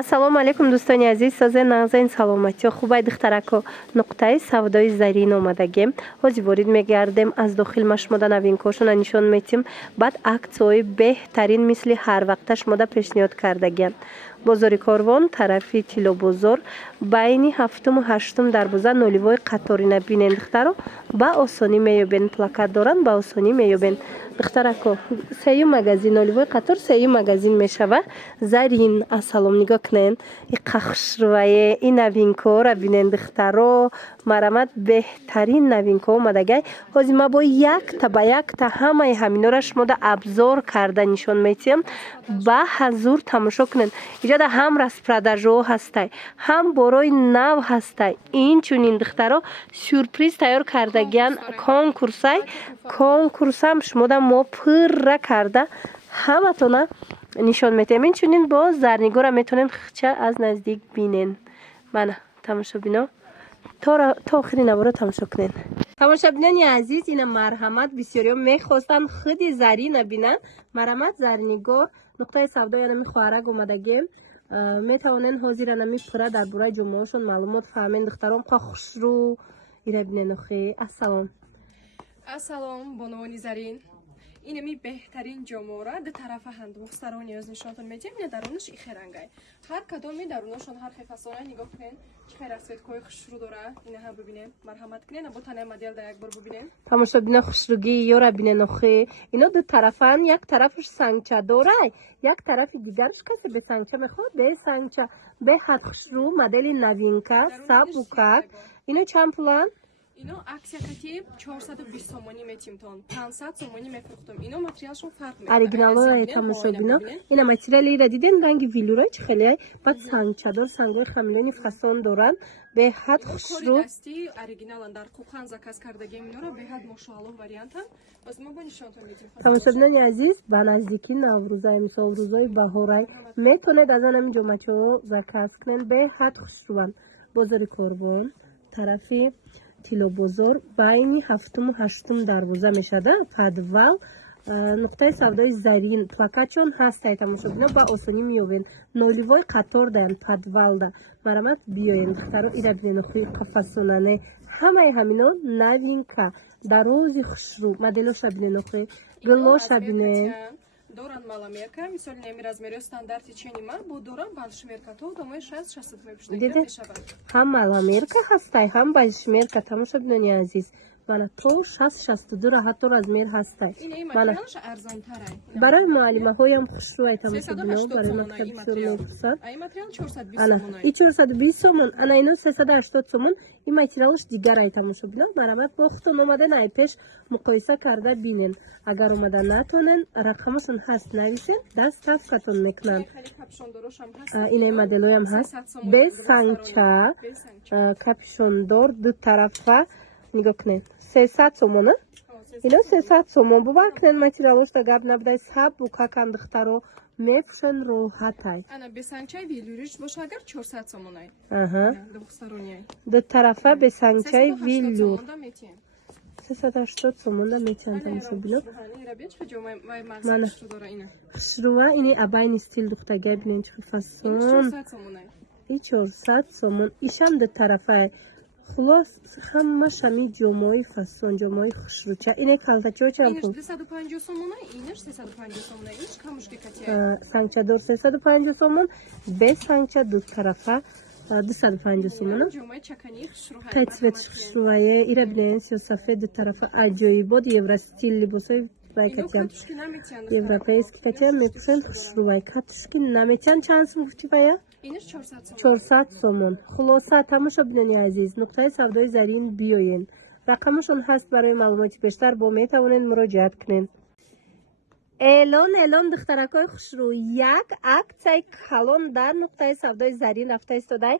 ассалому алайкум дӯстони азиз, созаи нағзаи саломатиё хубай духтарако нуқтаи савдои зарин омадагем. ҳози ворид мегардем, аз дохил машмода навинкошона нишон метим, баъд аксияҳои беҳтарин мисли ҳарвақта шумода пешниҳод кардагиям. бозори корвон тарафи тилобозор байни 7-ум 8-ум дарвоза ноливои қаторина бинен духтаро ба осонӣ меёбен. плакат доранд, ба осонӣ меёбен. духтарако сеюм магазин ноливои қатор сеюм магазин мешава. зарин ассалом нигоҳ кунен, и қахшрувае и навинкора бинен духтаро марамат беҳтарин навинка омадагай. ҳози ма бо якта ба якта ҳамаи ҳаминора шумода абзор карда нишон метиҳам. ба ҳазур тамошо кунен. иҷода ҳам распродажҳо ҳастай, ҳам борои нав ҳастай. инчунин духтаро сюрприз тайёр кардагиян конкурсам шумода мо пырра карда ҳаматона нишон метиҳем. инчунин боз зарнигора метавонен хича аз наздик бинен. мана тамошобино то охири навора тамошо кунен. тамошобинони азиз, ина марҳамат бисёриҳо мехостанд худи зарина бинанд. марҳамат зарнигор нуқтаи савдои анами хоҳарак омадагем. метавонен ҳозир анами пурра дар бораи ҷомаҳошон маълумот фаҳмен. духтарон қа хушрӯ ира бинен охи. ассалом. ассалом бонувони зарин. инами беҳтарин ҷомора ду тарафа ҳанд. вохстаро ниёз нишонтон метиҳем ина дарунаш ихерангай. ҳар кадоми дарунашон ҳар хефасона нигоҳ кунен. чихайр расветкои хушрӯ дора. ина ҳам бибинен. марҳамат кунен або танаи модел да якбор бибинен. тамошобино хушрӯгии ёра бинен охи. ино ду тарафан, як тарафаш сангча дорай, як тарафи дигараш касе бе сангча мехоҳад. бе сангча беҳад хушрӯ модели новинка сабукак. ино чанд пулан? ино аксия катиб 420 сомонӣ метимтон 500 сомонӣ мефурӯхтем. ино материалшон фарқ мекунад. оригиналора тамошобино ина материалира диден ранги велюрой чихелиай баъд сангчадор сангои хамилони фасон доранд. беҳад хушрӯ дасти оригиналан дар қуқан заказ кардагем. инора беҳад мошоаллоҳ вариантан. боз мо бо нишонтон медиҳем. тамошобинони азиз, ба наздики наврӯза имсол рӯзои баҳорай метавонед аз анами ҷомачаҳо заказ кунен. беҳад хушрӯанд. бозори корвон тарафи тилобозор байни 7-ум 8-ум дарвоза мешада. подвал нуқтаи савдои зарин плакатчон ҳастай. тамошобино ба осонӣ меёбен. ноливои қатор даям подвалда марамат биёен духтаро ира бинен охи қафасонане ҳамаи ҳамино навинка дарози хушрӯ моделоша бинен охи гулоша бинен. доранд маламерка мисоли неми размери стандарти чени ма бо дорам балшмерка то домои 60 диде ҳам маламерка ҳастай ҳам балшмерка. тамошобинони азиз, мана то 60-62 ҳатто размер ҳастай. барои муаллимаҳоям хушрӯай. тамошобино барои мактаби шур мехусад. и 420 сомон ана ино 380 сомон. и материалш дигарай. тамошобино марамат бо худтон омадан ай пеш муқоиса карда бинен. агар омада натонен рақамашон ҳаст нависен даст тафкатон мекунанд. инаи моделоям ҳаст бе сангча капшондор ду тарафа нигоҳ кунед 300 сомон. ино 300 сомон бубар кунен материалошда гап набудай сабукакан духтаро мепушен роҳатай. ана бесангчай велюриш боша агар 400 сомонай. двухсторонняй ду тарафа бесангчай велюр 380 сомонда метиҳанд. тамошобино мана хушрӯва ини абайни стил духтагай бинен чихи фасон. и 400 сомон ишам ду тарафай. хулос ҳама шами ҷомаи фасон ҷомаи хушрӯча. ине калтачаҳо чанд пул? 250 сомона, инаш 350 сомона. инаш камушки катия. сангчадор 350 сомон, без сангча ду тарафа 250 сомон. ҷомаи чакани хушрӯ. тецвет хушрӯае ира бинен сиёсафед ду тарафа аҷоибот евростил либосои катиям. европейски катиям мепушен хушрӯай. катушки наметиҳанд. чанд сум гуфти вая? 400 сомон. хулоса тамошобинони азиз, нуқтаи савдои зарин биёен. рақамашон ҳаст. барои маълумоти бештар бо метавонед муроҷиат кунед. эълон духтаракои хушрӯ, як аксияи калон дар нуқтаи савдои зарин рафта истодай.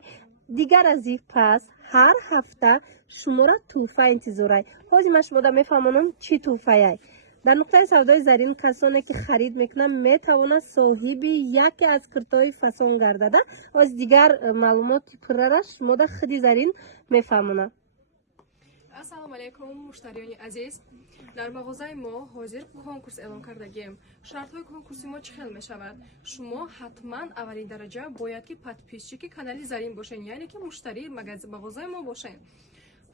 дигар аз ин пас ҳар ҳафта шуморо тӯҳфа интизорай. ҳозир ман шумода мефаҳмонам чӣ тӯҳфаяй. дар нуқтаи савдои зарин касоне ки харид мекунанд метавонад соҳиби яке аз куртаҳои фасон гардада. оз дигар маълумоти пуррараш шумода худи зарин мефаҳмонад. ассалому алайкум муштариёни азиз. Дар мағозаи мо ҳозир конкурс эълон кардагем. Шартҳои конкурси мо чӣ хел мешавад? Шумо ҳатман аввалин дараҷа бояд ки подписчики канали Зарин бошен, яъне ки муштарии мағозаи мо бошен.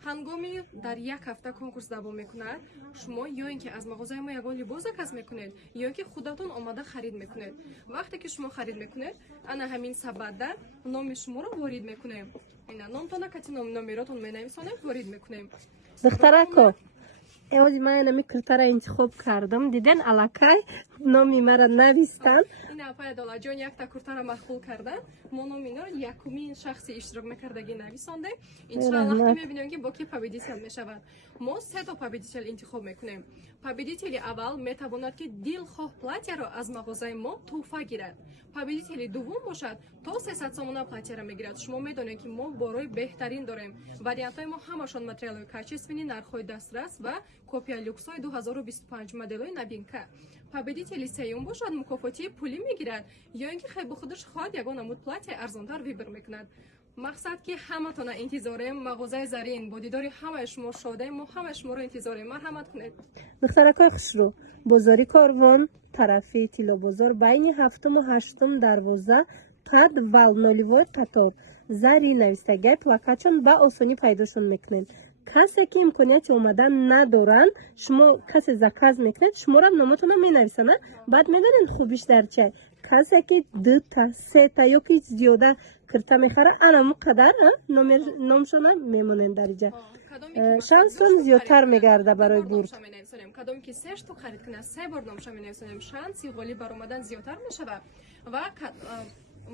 ҳангоми дар як ҳафта конкурс давом мекунад, шумо ё ин ки аз мағозаи мо ягон либос заказ мекунед, ё ин ки худатон омада харид мекунед. Вақте ки шумо харид мекунед, ана ҳамин сабадда номи шуморо ворид мекунем. Ина номтона кати номеротон менависонем, ворид мекунем. духтарако эози ман нами куртара интихоб кардам, диден алакай номи мара навистан. Ина апая дола ҷон якта куртара махбул кардан, мо номи инро якумин шахси иштирок мекардаги нависондем. Иншаллоҳ ки мебинем ки бо ки победител мешавад. Мо се то победител интихоб мекунем. Победители аввал метавонад ки дилхоҳ платьяро аз мағозаи мо тӯҳфа гирад. Победители дуввум бошад, то 300 сомона платьяро мегирад. Шумо медонед ки мо борои беҳтарин дорем. Вариантҳои мо ҳамашон материалҳои качественӣ, нархҳои дастрас ва копия люксҳои 2025 моделҳои новинка. Победители сеюм бошад, мукофоти пулӣ мегирад, ё ин ки хай бо худаш хоҳад ягон намуд платья арзонтар вибр мекунад. мақсад ки ҳаматона интизорем, мағозаи Зарин бо дидори ҳамаи шумо шодем, мо ҳамаи шуморо интизорем. марҳамат кунед. духтаракои хушрӯ, бозори Корвон, тарафи Тилобозор, байни 7-ум ва 8-ум дарвоза қад вал ноливой қатор Зарин навистагай плакатшон ба осонӣ пайдошон мекунед. касе ки имконияти омадан надоранд, шумо касе заказ мекунед, шуморам номатонро менависанд, баъд медонед хубиш дар чай. касе ки 2-та 3-та ё ки зиёда кирта мехарад, анаму қадар номшона мемонанд дар ҷа. шансон зиёдтар мегарда барои бурд. кадоме ки 3 штук харид кунад, 3 бор номша менависонем, шанси ғолиб баромадан зиёдтар мешавад. ва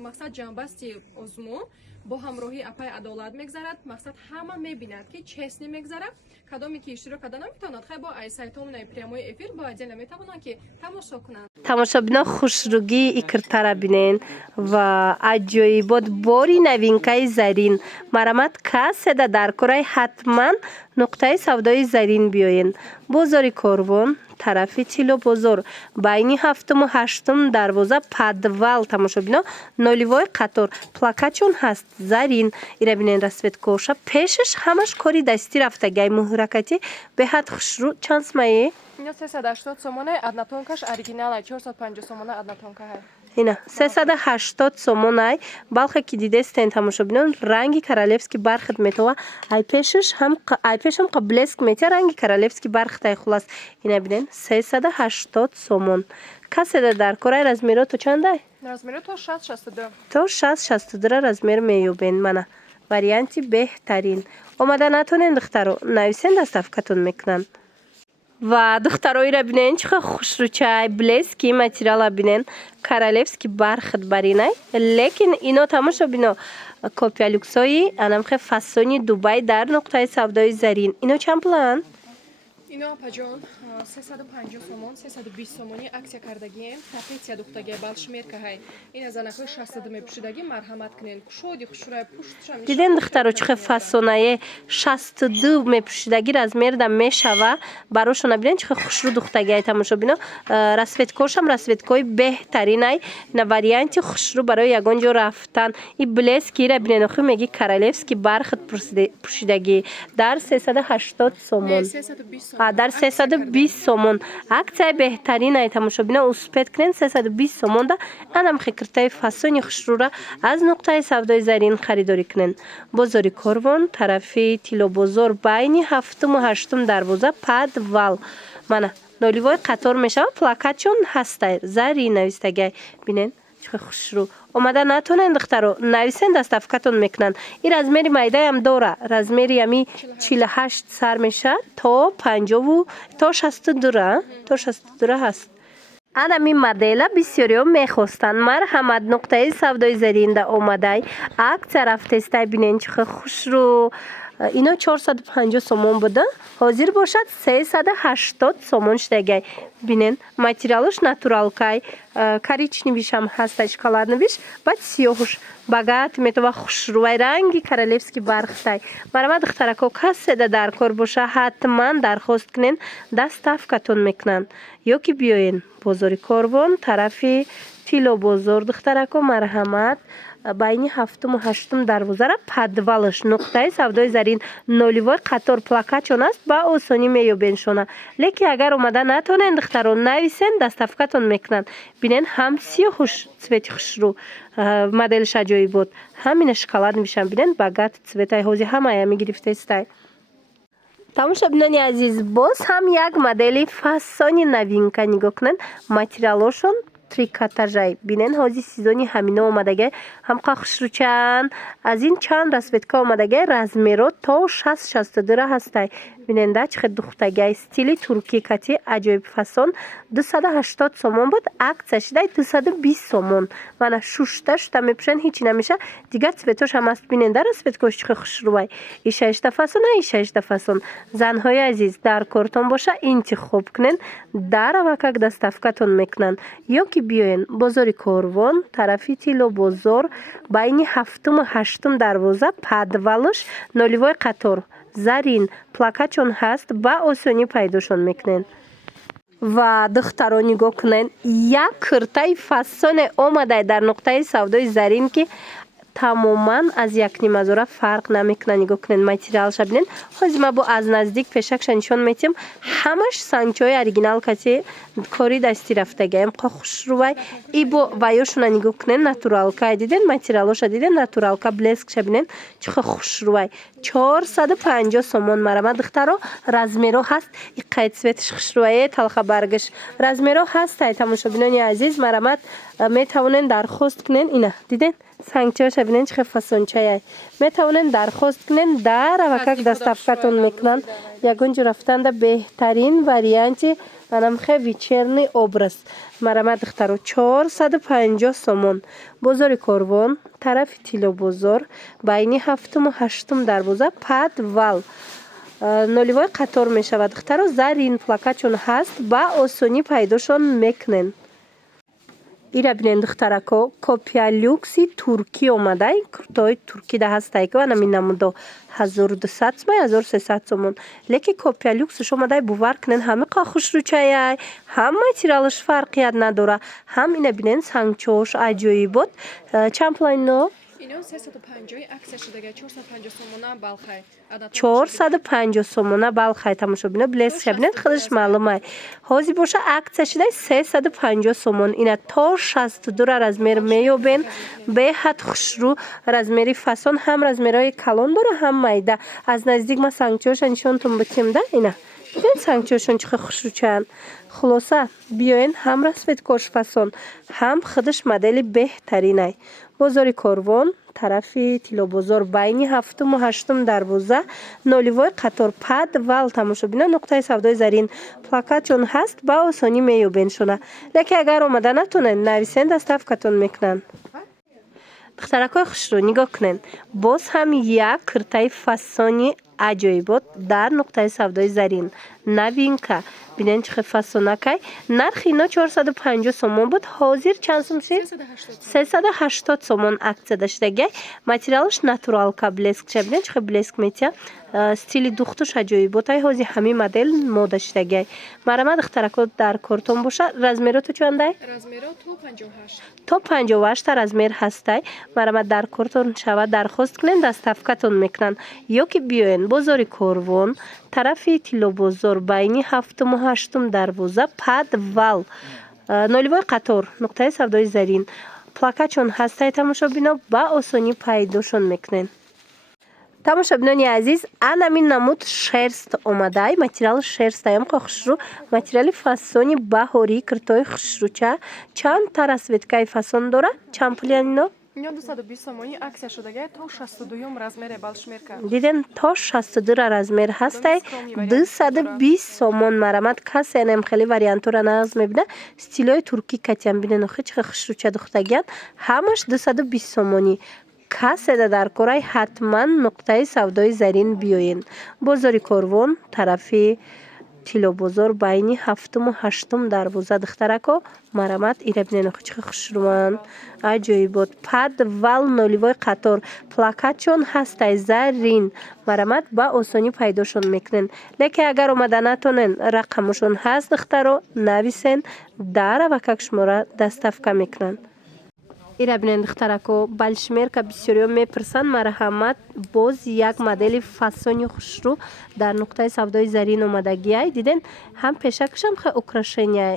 мақсад ҷанбасти озмун бо ҳамроҳи апай адолат мегзарад. мақсад ҳама мебинад ки честни мегзарад. кадоме ки иштирок карда наметавонад, хай бо ай сайтомонаи прямои эфир бо отдельно метавонанд ки тамошо кунанд. тамошобино хушругии икртара бинен ва аҷоибот бори новинкаи Зарин. марамат каседа дар кораи ҳатман нуқтаи савдои Зарин биёен. бозори Корвон, тарафи Тилобозор, байни 7-ум ва 8-ум дарвоза падвал. тамошобино ноливой қатор плакатчон ҳаст Зарин. ира бинен расветкоша пешаш ҳамаш кори дастӣ рафтагай муҳракати беҳад хушрӯ. чанд смае? Ино 380 сомона одна тонкаш оригинала, 450 сомона одна тонка ҳай. ина 380 сомонай балхе ки дидестен тамошобинон ранги королевский бархат метова ай пешам қа блеск метя ранги королевский бархатай хулас. ина бинен 380 сомон. каседа дар корай размеро то чандай? размеро то 6-62. то 6-62 размер меёбен. мана варианти беҳтарин. омада натонен духтаро нависен доставкатон мекунанд. ва духтароира бинен чихо хушрӯчай блески материала бинен королевский бархат баринай. лекин ино тамошо бино копия люксои анамхе фасони Дубай дар нуқтаи савдои Зарин. ино чанд пулан? ино апаҷон 350 сомон, 320 сомони аксия кардагием, тапетия духтагия балшмерка ҳай. ина занакҳои 60 мепӯшидаги марҳамат кунен. кушоди хушрӯя пуштшам диден духтаро чихо фасонае 62 мепӯшидаги размерда мешава. барошона бинен чихо хушрӯ духтагия тамошо бино. расветкошам расветкои беҳтаринай. ина варианти хушрӯ барои ягон ҷо рафтан. и блески ира бинен охи меги королевский бархат пӯшидаги дар 380 сомон. 320 дар 320 сомон. аксияи беҳтаринай тамошобина успед кунен 320 сомонда анам хикртаи фасони хушрӯра аз нуқтаи савдои Зарин харидорӣ кунен. бозори Корвон, тарафи Тилобозор, байни 7-ум ва 8-ум дарвоза падвал. мана ноливой қатор мешава плакатчон ҳастай Зарин навистагай. бинен чихо хушрӯ. омада натонен духтаро нависен доставкатон мекунанд. и размери майдаям дора. размери ами 48 сар меша то 50 то 62 ҳаст. анами модела бисёриё мехостанд. марҳамат нуқтаи савдои Заринда омадай акция рафтестай бинен чихо хушрӯ. ино 450 сомон буда, ҳозир бошад 380 сомон шудагай. бинен материалуш натуралкай, коричневишам ҳастай, шоколадневиш, баъд сиёҳуш багат метова хушрӯвай ранги королевский бархтай. марҳамат духтарако каседа дар кор боша ҳатман дархост кунен доставкатон мекунанд. ё ки биёен бозори Корвон, тарафи Тилобозор. духтарако марҳамат байни ҳафтуму ҳаштум дарвозара падвалаш нуқтаи савдои зарин ноливой қатор плакачон аст ба осонӣ меёбен шуна. Леки агар омада натонен духтаро нависен дастафкатон мекунанд. Бинен ҳам сиёҳу цвети хушрӯ моделиш аҷоибот, ҳамина шоколад мешам. Бинен багат цветай ҳози ҳамая мегирифтестай. тамошобинони азиз, боз ҳам як модели фасони новинка нигоҳ кунед. материалошон трикотажай. Бинен ҳози сезони ҳамина омадагай ҳамқа хушрӯчан. Аз ин чанд расветка омадагай размеро то 60-62 ҳастай. Биненда чихед духтагай стили турки кати аҷоиб фасон 280 сомон буд, акция шидай 220 сомон. Мана шушта мепушен ҳичи намеша. Дигар цветош ҳам аст. Биненда расветкош чихе хушрӯвай. Ишаишта фасон ишаишта фасон. Занҳои азиз, дар кортон боша интихоб кунен. Дар авакак дастафкатон мекунанд. Ё ки биёен бозори Корвон, тарафи Тило бозор, байни ҳафтуму ҳаштум дарвоза падвалуш ноливой қатор зарин плакачон ҳаст, ба осонӣ пайдошон мекунен. Ва духтаро нигоҳ кунен, як куртаи фасоне омадай дар нуқтаи савдои зарин ки тамоман аз якнимазора фарқ намекунад. нигоҳ кунед материалша бинен. ҳозир ма бо аз наздик пешакша нишон метиҳам. ҳамаш сангчои оригинал кати кори дастӣ рафтагаем қа хушрӯвай. Ибо ваёшуна нигоҳ кунед натуралка диден, материалоша диден натуралка блескша бинен чихе хушрӯвай. 450 сомон марама духтаро размеро ҳаст. иққай цветиш хушрӯвае талха баргаш размеро ҳастай. тамошобинони азиз, марамат метавонен дархост кунен. ина диден сангчаша бинен чихе фасончаяй. метавонен дархост кунен, дар авакак дастафкатон мекунанд. ягон ҷо рафтанда беҳтарин варианти анамхе вечерный образ. марама духтаро 450 сомон. бозори Корвон, тарафи Тило бозор, байни ҳафтуму ҳаштум дарвоза падвал ноливой қатор мешавад. духтаро зарин плакачон ҳаст, ба осонӣ пайдошон мекунен. ира бинен духтарако копия люкси туркӣ омадай. куртои туркӣ да ҳастай ки вана минамудо 1200 сомон 1300 сомон. леки копия люксш омадай бувар кунен ҳами қа хушрӯчаяй, ҳам материалш фарқият надора, ҳам ина бинен сангчош аҷоибот. чанд плайно 350 акция шудага 450 сомона балхай. 450 сомона балхай. тамошобино блескша бинен худаш маълумай. ҳозир боша акция шидай 350 сомон. ина то 62 размер меёбен. беҳад хушрӯ размери фасон, ҳам размерои калон дора, ҳам майда. аз наздик ма сангчоша нишонтон бутимда. ина бинен сангчошон чихе хушрӯчаанд. хулоса биёен ҳам расветкош фасон, ҳам худаш модели беҳтаринай. бозори Корвон, тарафи Тило бозор, байни ҳафтуму ҳаштум дарвоза ноливой қатор падвал. тамошобино нуқтаи савдои зарин плакачон ҳаст, ба осонӣ меёбен шуна. леки агар омада натонен нависен дастафкатон мекунанд. духтаракои хушрӯ нигоҳ кунен, боз ҳам як куртаи фасони аҷоибот дар нуқтаи савдои зарин новинка. бинен чихе фасонакай. нархи ино 450 сомон буд, ҳозир чанд сом шид? 380 сомон акция даштагай. материалш натуралка блескша бинен чихе блеск метия. стили духтуш аҷоиботай. ҳозир ҳами модел мо даштагай. марама духтарако дар кортон боша. размеро ту чандай? размеро то 58. то 58 та размер ҳастай. марама дар кортон шава дархост кунен, дастафкатон мекунанд. ё ки биёен бозори Корвон, тарафи Тило бозор, байни ҳафтуму ҳаштум дарвоза падвал ноливой қатор нуқтаи савдои зарин плакачон ҳастай. тамошобино ба осонӣ пайдошон мекунен. тамошобинони азиз, анамин намуд шерст омадай. материал шерстаям қа хушрӯ, материали фасони баҳорӣ, куртои хушрӯча. чанд та расветкаи фасон дора? чанд пулянино? ино 220 сомони акция шудага то 62 размере балшмерка. диден то 62 размер ҳастай. 220 сомон марамат. касенем хеле вариантора нағз мебина. стилои туркӣ катям бинен охи чихе хушрӯча духтагиян. ҳамаш 220 сомонӣ. каседа дар корай ҳатман нуқтаи савдои зарин биёен. бозори Корвон, тарафи Тило бозор, байни ҳафтуму ҳаштум дарвоза. духтарако марамат ира бинен охи чихе хушрӯванд аҷоибот. падвал ноливой қатор плакачон ҳастай зарин. марамат ба осонӣ пайдошон мекунен. леки агар омада натонен рақамошон ҳаст духтаро нависен, дар авакак шумора дастафка мекунанд. ира бинен духтарако балшмерка бисёриё мепурсанд марҳамат боз як модели фасони хушрӯ дар нуқтаи савдои зарин омадагиай диден ҳам пешакашам хе украшения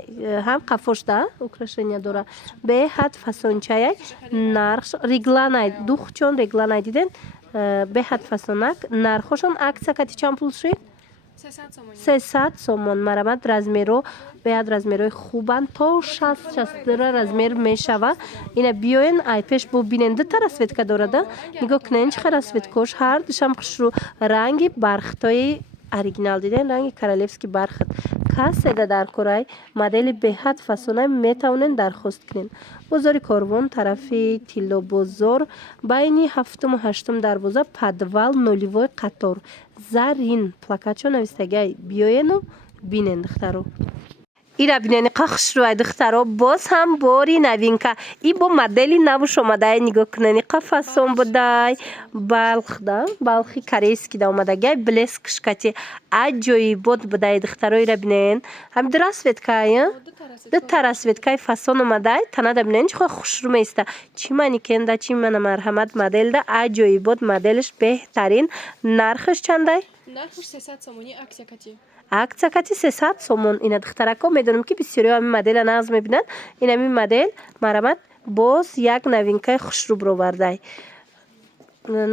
ҳам қафош да украшения дора беҳад фасончаяй нарх регланай духчон регланай диден беҳад фасонак нархошон аксакати чанд пул шуд 300 сомон марҳамат размеро беҳад размерои хубанд то 60 размер мешава ина биёен ай пеш бубинен дута расветка дорада нигоҳ кунен чиха расветкош ҳардушам хушрӯ ранги бархтои оригинал диден ранги королевский бархат касседа дар корай модели беҳад фасонай метавонен дархост кунен бозори корвон тарафи тиллобозор байни 7-ум 8-ум дарвоза подвал нулевой қатор зарин плакатчо навистагиай биёену бинен духтаро ира бинени қа хушрӯай духтаро боз ҳам бори новинка и бо модели навуш омадай нигоҳ кунани қа фасон будай балх да балхи корейский да омадагиай блеск шкати аҷоибот будай духтаро ира бинен ҳамиду расветкай дута расветкаи фасон омадай танада бинен чихо хушрӯ меиста чи маникенда чи мана марҳамат моделда аҷоибот моделиш беҳтарин нархаш чандай нархаш 300 сомони аксиякати аксакати 300 сомон ина духтарако медонам ки бисёриё ҳамин модела нағз мебинанд ин ҳамин модел марҳамат боз як новинкаи хушрӯ бировардай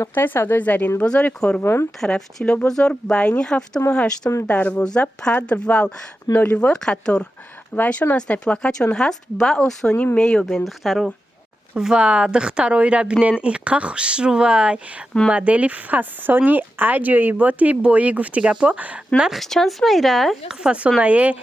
нуқтаи савдои зарин бозори корвон тарафи тиллобозор байни 7-ум 8-ум дарвоза подвал нулевой қатор вайшон ҳастай плакатчон ҳаст ба осонӣ меёбен духтаро ва духтаро ира бинен иқа хушрӯвай модели фасони аҷоиботи бои гуфти гапо нархи чанд сомон ира фасонае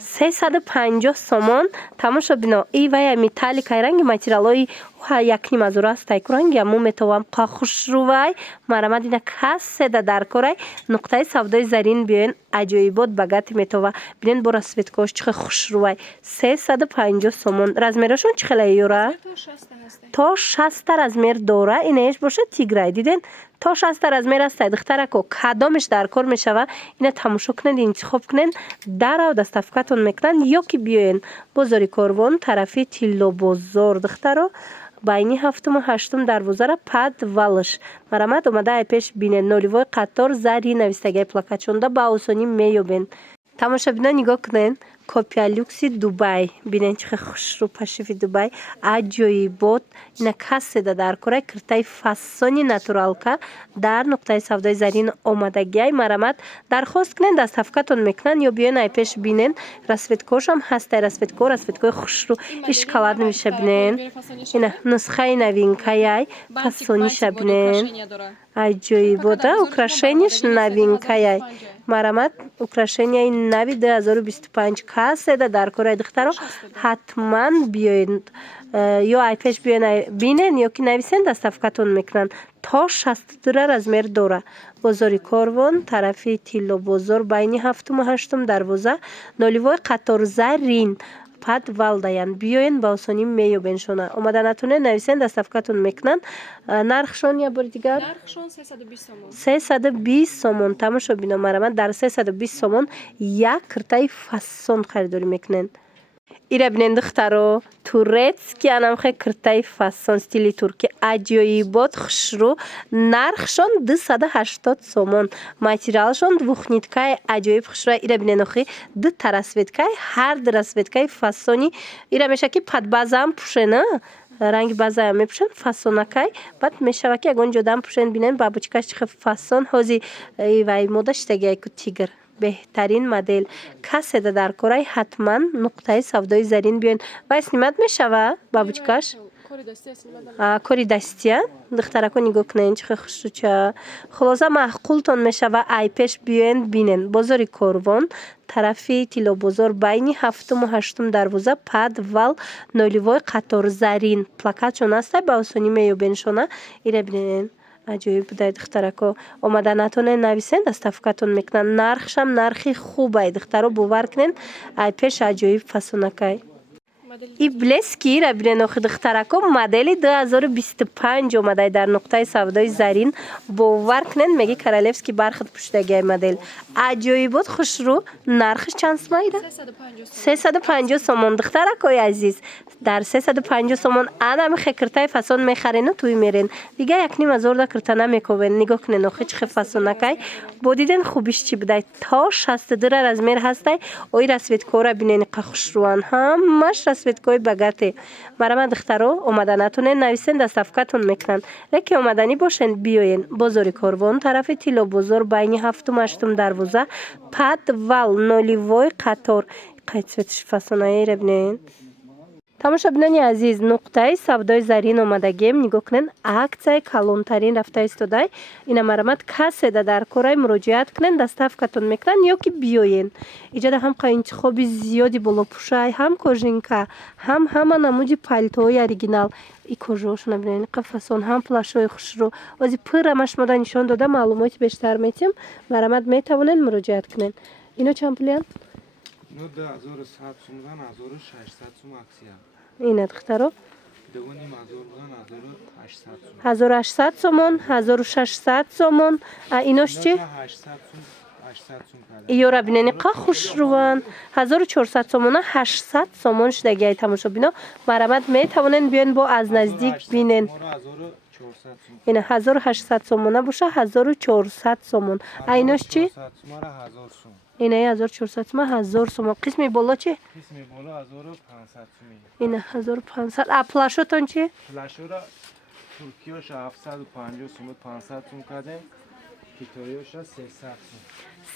350 сомон тамошо бино и вая металликай ранги материалои якним азур астайку ранги аммо метавам қа хушрӯвай марҳамат ина касседа дар корай нуқтаи савдои зарин биёен аҷоибот ба гати метава бинен бо расветкош чихе хушрӯвай 350 сомон размерашон чи хеле ёра то 60 размер дора инаеш боша тиграй диден то 60 размер астай духтарако кадомеш дар кор мешава ина тамошо кунед интихоб кунед дарав доставкатон мекунанд ё ки биёен бозори корвон тарафи тиллобозор духтаро байни 7-ум 8-ум дарвозара подвалш марҳамат омада ай пеш бинен нулевой қатор зари навистагиай плакатчонда ба осонӣ меёбен тамоша бина нигоҳ кунен копия люкси дубай бинен чихе хушрӯ пашифи дубай аҷоибот ина касседа дар корай киртаи фасони натуралка дар нуқтаи савдои зарин омадагиай марҳамат дархост кунен доставкатон мекунанд ё биёен ай пеш бинен расветкошам ҳастай расветкои хушрӯ и шоколад меша бинен ина нусхаи новинкаяй фасониша бинен аҷоибота украшенияш новинкаяй марҳамат украшенияи нави 2025 касседа дар кораи духтаро ҳатман биёед ё ай пеш биёен бинен ё ки нависен доставкатон мекунанд то 62 размер дора бозори корвон тарафи тиллобозор байни 7-ум 8-ум дарвоза нулевой қатор зарин подвал даян биёен ба осонӣ меёбен шона омада натонен нависен доставкатон мекунанд нархшон я бори дигар нархшон 320 сомон 320 сомон тамошо бино марҳамат дар 320 сомон як киртаи фасон харидорӣ мекунанд ира бинен духтаро турецки анамхе киртаи фасон стили турки аҷоибот хушрӯ нархшон 280 сомон материалшон двухниткаи аҷоиб хушрӯ ира бинен охи дута расветкаи ҳар ду расветкаи фасони ира меша ки падбазаам пушена ранги базаам мепушен фасонакай баъд мешава ки ягон ҷодаам пушен бинен бабочкаш чихе фасон ҳози вай мода шидагиайку тигр беҳтарин модел касседа дар корай ҳатман нуқтаи савдои зарин биёен вай снимат мешава бабочкаш кори дастия духтарако нигоҳ кунен чихе хушрӯча хулоса маъқултон мешава ай пеш биёен бинен бозори корвон тарафи тиллобозор байни 7-ум 8-ум дарвоза подвал нулевой қатор зарин плакатчон астай ба осонӣ меёбен шона ира бинен аҷоиб будай духтарако омада натонен нависен доставкатон мекунанд нархшам нархи хубай духтаро бовар кунен ай пеш аҷоиб фасонакай модели и блески ра бинен охи духтарако модели 2025 омадай дар нуқтаи савдои зарин бовар кунен меги королевский бархат пӯшидагиай модел аҷоибот хушрӯ нархиш чанд сомон ида 350 сомон духтаракои азиз дар 350 сомон анами киртаи фасон мехарену туй мерен дига 1000 да кирта намековен нигоҳ кунен охи чихе фасонакай бо диден хубиш чи будай то 62 размер ҳастай ои расветкора бинен қа хушрӯан ҳамаш расветкои багате марама духтаро омада натунен нависен доставкатун мекунанд леки омаданӣ бошен биёен бозори корвон тарафи тилло бозор байни 7-8 дарвоза подвал нолевой қатор қай цветиш фасонаера бинен тамошобинони азиз нуқтаи савдои зарин омадагем нигоҳ кунен аксияи калонтарин рафта истодай ина марамат каседа дар корай муроҷиат кунен доставкатон мекунанд ё ки биёен иҷода ҳам қаинтихоби зиёди болопӯшай ҳам кожинка ҳама намуди палтои оригинал и кожаошона бинен қа фасон ҳам плашои хушрӯ ози пырама шумода нишон дода маълумоти бештар метиҳем марамат метавонен муроҷиат кунен ино чанд пулиянд 1100 сумдан 1600 сум аксия. Ина духтаро 1800 сум. 1800 сомон 1600 сомон инош чи 800 сум када. иёра бинени қа хушрӯван 1400 сомона 800 сомон шудагиай тамошобино марамат метавонен биён бо аз наздик бинен ина 1800 сомона боша 1400 сомон инош чи инаи 1400 сум 1000 сомон қисми боло чи қисми боло 1500 сум ина 1500 а плашотон чи плашора туркиёша 750 сум 500 сум каде китоёша 300 сум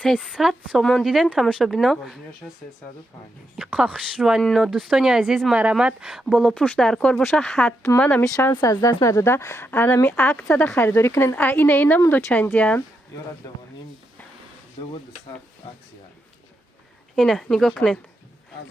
300 сомон диден тамошобино козниёша 350 қахшруванино дӯстони азиз марамат болопӯш дар кор боша ҳатман ами шанс аз даст надода анами аксияда харидорӣ кунен инаи намудо чандиян ёра давоним 200 аксия ина нигоҳ кунен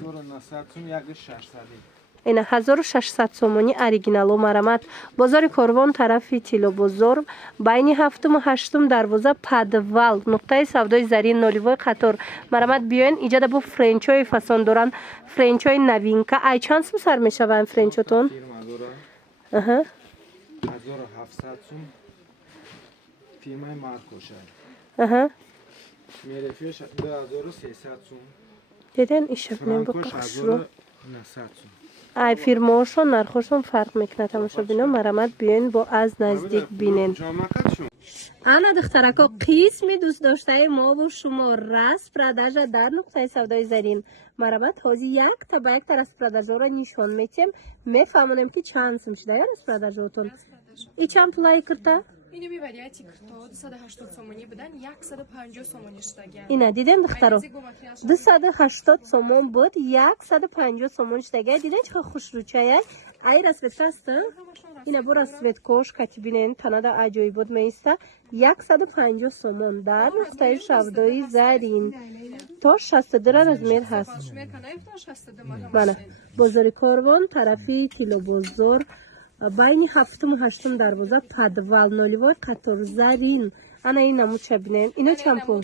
1900 сум 1600 ина 1600 сомони оригинало марамат бозори корвон тарафи тилло бозор байни 7-8 дарвоза подвал нуқтаи савдои зарин нолевой қатор марамат биёен иҷода бо френчои фасон доранд френчои новинка ай чанд сум сар мешаванд френчотон фирма дора 1700 сум фирмаи маркоша мерефиёша 2300 сум диден ишабнем бо қахшро 900 сум ай фирмаошон нархошон фарқ мекунад тамошобино марамат биёен бо аз наздик бинен ана духтарако қисми дӯстдоштаи мо бо шумо распродажа дар нуқтаи савдои зарин марамат ҳозир якта ба якта распродажаро нишон метиҳем мефаҳмонем ки чанд сум шудая распродажаотон и чанд пулаи кирта ини меварияти кирто 280 сомонӣ будан 150 сомонӣ шудагиан ина дидем духтаро 280 сомон буд 150 сомон шудагиай диден чихо хушрӯчаяй ай расветка аста ина бо расветкош катибинен танада аҷоибот меиста 150 сомон дар нуқтаи савдои зарин то 62 размер ҳаст мана бозори корвон тарафи тилло бозор байни 7-8 дарвоза подвал нолевой қатор зарин ана ин намудша бинен ино чанд пул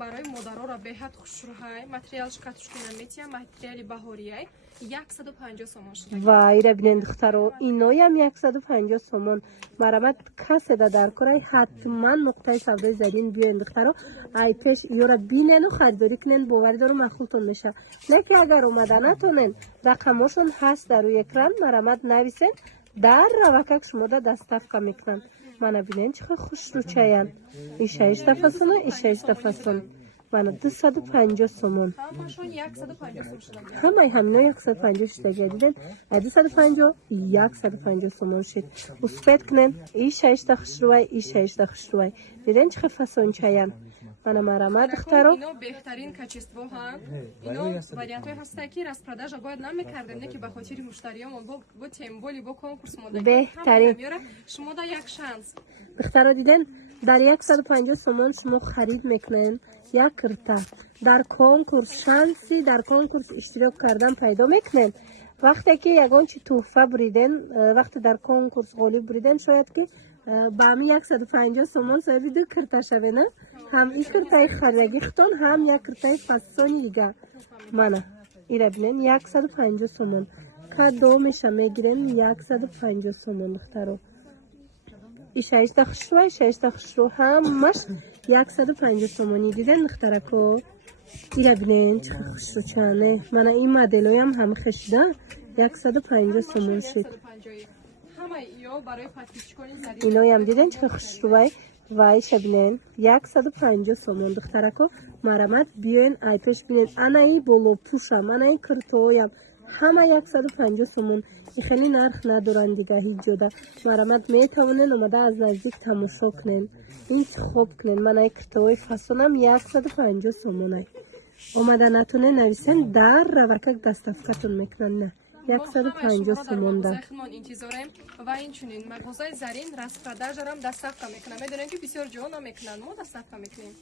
барои модарора беҳад хушрӯҳай материалш катушкина метия материали баҳорияй 150 сомон шуда вайра бинен духтаро иноям 150 сомон марамат каседа дар корай ҳатман нуқтаи савдои зарин биёен духтаро ай пеш ёра бинену харидорӣ кунен боварӣ дорум махултон меша леки агар омада натонен рақамошон ҳаст дар рӯи экран марамат нависен дар равакак шумода доставка мекунанд мана бинен чихо хушрӯчаянд ишаишта фасона ишаишта фасон мана 250 сомон ҳамаи ҳамино 150 шудагия диден 250 сомон шид успет кунен ишаишта хушрӯвай ишаишта хушрӯвай диден чихо фасончаянд мана марама духтаро ино беҳтарин качествоҳанд ино вариантҳое ҳастанд ки распродажа бояд намекардем не ки ба хотири муштариёмон бо темболи бо конкурс мода беҳтарин шумода як шанс духтаро диден дар 150 сомон шумо харид мекунед як кирта дар конкурс шанси дар конкурс иштирок кардан пайдо мекунед вақте ки ягон чи тӯҳфа буриден вақте дар конкурс ғолиб буриден шояд ки ба ҳами 150 сомон соҳиби 2 кирта шавед ҳам ин киртаи харидагӣ хитон ҳам як киртаи фасони дига мана ایره بینین 150 سومون کادو میشه میگیریم 150 سومون دخترو این شایسته خشرو شایسته خشرو همش 150 سومونی دیدن دخترکو ایره بینین چه خشرو چانه من این مدلوی هم خشده 150 سومون شد اینو هم دیدن چه خشروی وای شبنین 150 سومون دخترکو مرامت بیاین ای پیش بینین انا ای بولو پوشم انا ای کرتویم همه 150 سومون این خیلی نرخ ندارن دیگه هیچ جدا مرامت میتونین اومده از نزدیک تماشا کنین این خوب کنین من ای کرتوی فاسونم 150 سومونه اومده نتونه نویسن در روکک دستافکتون میکنن نه 150 سومون ده و اینچنین مغازه زرین رست پرداژ هم دستافکا میکنن میدونن که بسیار جوان میکنن ما دستافکا میکنیم